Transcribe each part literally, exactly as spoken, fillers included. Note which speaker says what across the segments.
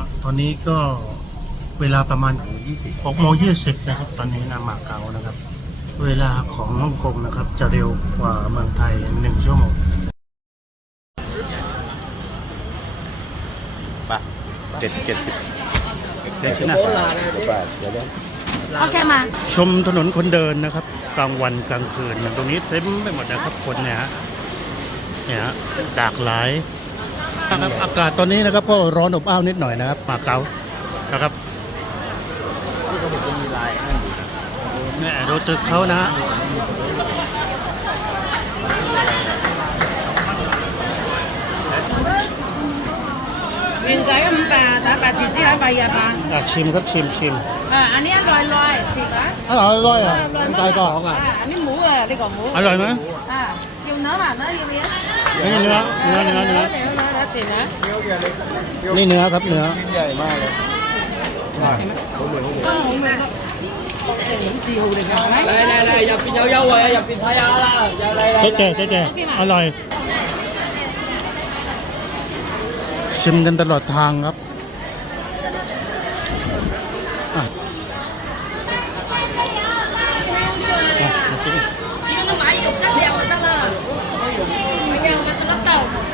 Speaker 1: ตอนนี้ก็เวลาประมาณหกโมงยี่สิบนะครับตอนนี้นะมาเก๊านะครับเวลาของฮ่องกงนะครับจะเร็วกว่าเมืองไทยหนึ่งชั่วโมง
Speaker 2: ป่ะเจ็ดเจ็ดสิบ
Speaker 1: เจ็ดสิบนะ
Speaker 2: บาทเดี๋ยวนะ
Speaker 3: โอเคมา
Speaker 1: ชมถนนคนเดินนะครับกลางวันกลางคืนตรงนี้เต็มไปหมดนะครับคนเนี่ยฮะเนี่ยหลากหลายนะครับอากาศตอนนี้นะครับก็ร้อนอบอ้าวนิดหน่อยนะครับมาเก๊านะครับเนี่ยดูตึกเขานะ
Speaker 3: 原價一五八，打八折之後一百廿八。
Speaker 1: อยากชิมครับชิมชิม
Speaker 3: 啊，อันนี้อร่อยเลยชิมอ่ะ
Speaker 1: อร่อยอร่อยอ่ะไก่กรอบ
Speaker 3: อ่ะอันนี้หมูอ่ะนี่ก็หมู
Speaker 1: อร่อยไหม
Speaker 3: อ่ะ要เนื้อป่ะเนื้อ要唔要
Speaker 1: นี่เนื้อเนื้อเนื้อเนื้อ
Speaker 3: เนื้อเนื้อเนื้อชิมนะ
Speaker 1: นี่เนื้อครับเนื้อ
Speaker 2: ใหญ่มากเลย
Speaker 3: 都冇味咯影字號嚟㗎係咪
Speaker 4: 嚟嚟嚟入邊有優惠啊入邊睇下啦又嚟嚟
Speaker 1: เจ๊เจ๊เจ๊อร่อยชิมกันตลอดทางครับอ่ะ
Speaker 3: 只要你買肉質靚就得啦唔要咪食粒豆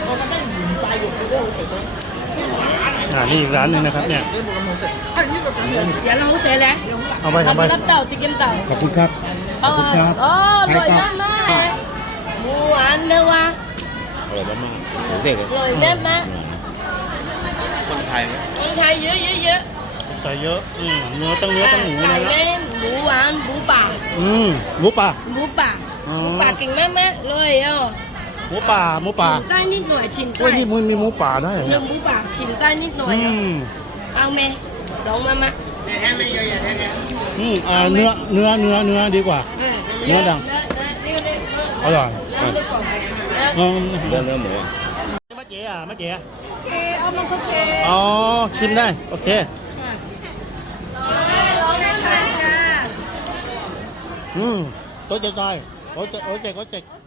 Speaker 1: อ่านี่อีกร้านหนึ่งนะครับเนี่ย
Speaker 3: 寫得好寫咧
Speaker 1: เอาไปเอาไป
Speaker 3: 咪食粒豆滴金豆
Speaker 1: ขอบคุณครับขอบคุณครับ
Speaker 3: 哦來得咩冇玩的話
Speaker 2: เออแล้วมึงเด็ก
Speaker 3: 來得咩
Speaker 2: คนไทยไหม
Speaker 3: คนไทยเยอะเยอะเยอะ
Speaker 1: แต่เยอะอืมเนื้อตั้งเนื้อตั้งหมูนะ
Speaker 3: ไก่แม่หมูหวานหมูป่า
Speaker 1: อืมหมูป่า
Speaker 3: หมูป่าหมูป่าเก่งมากมากเลยอ่ะ
Speaker 1: หมูป่าหมูป่า
Speaker 3: ถิ่นใต้นิดหน่อยถิ่นใต้
Speaker 1: เว้ยนี่มึงมีหมูป่าได้เหรอ
Speaker 3: เนื้อหมูป่าถิ่นใต้นิดหน่อย
Speaker 1: อื
Speaker 3: อ่ะ
Speaker 1: ม
Speaker 3: เอาไหมลองมามา
Speaker 1: อืมอ่าเนื้อเนื้อเนื้อเนื้อดีกว่าเนื้อดังอร่อยอืม
Speaker 2: เนื้อเนื้อหมู
Speaker 1: มะเจ๋อ่ะมะเจ๋
Speaker 3: เอามันก็เค
Speaker 1: อ๋อชิมได้โอเคอืมโต๊ะจะใจโต๊ะจะโต๊ะจะโต๊ะจะ